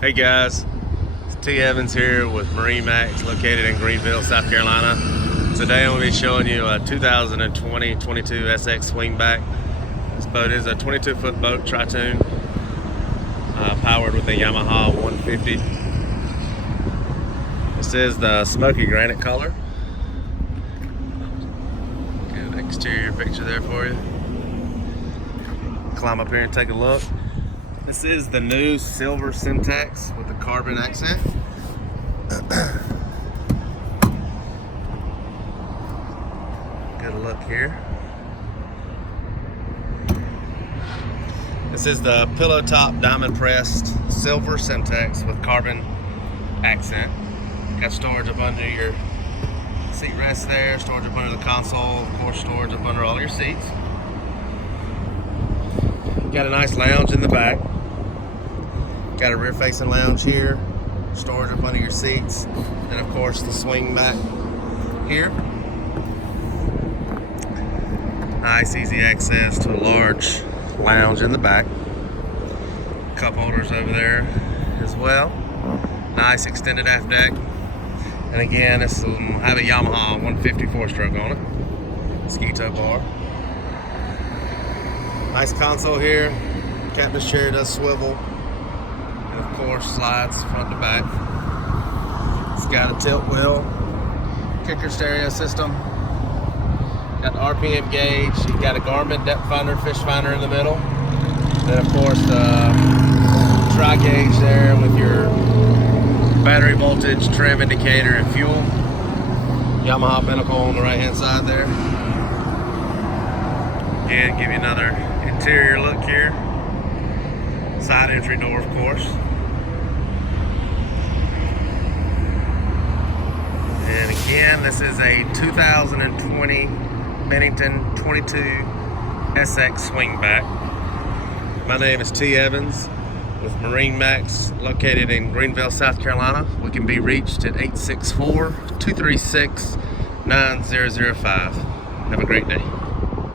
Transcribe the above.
Hey guys, it's T. Evans here with MarineMax located in Greenville, South Carolina. Today I'm going to be showing you a 2020-22 SX Swingback. This boat is a 22-foot boat, Pontoon, powered with a Yamaha 150. This is the smoky granite color. Get an exterior picture there for you. Climb up here and take a look. This is the new silver syntax with the carbon accent. Good look here. This is the pillow top diamond pressed silver syntax with carbon accent. Got storage up under your seat rest there, storage up under the console, of course storage up under all your seats. Got a nice lounge in the back. Got a rear facing lounge here, storage up under your seats, and of course the swing back here. Nice easy access to a large lounge in the back. Cup holders over there as well. Nice extended aft deck. And again, this will have a Yamaha 150 4-stroke on it. Ski tow bar. Nice console here. Captain's chair does swivel. And of course slides front to back. It's got a tilt wheel. Kicker stereo system. Got the RPM gauge. You've got a Garmin depth finder, fish finder in the middle. Then of course the tri gauge there with your battery voltage, trim indicator, and fuel. Yamaha Pinnacle on the right hand side there. Again, give you another interior look here. Side entry door, of course. And again, this is a 2020 Bennington 22 SX Swingback. My name is T. Evans with MarineMax located in Greenville, South Carolina. We can be reached at 864-236-9005. Have a great day.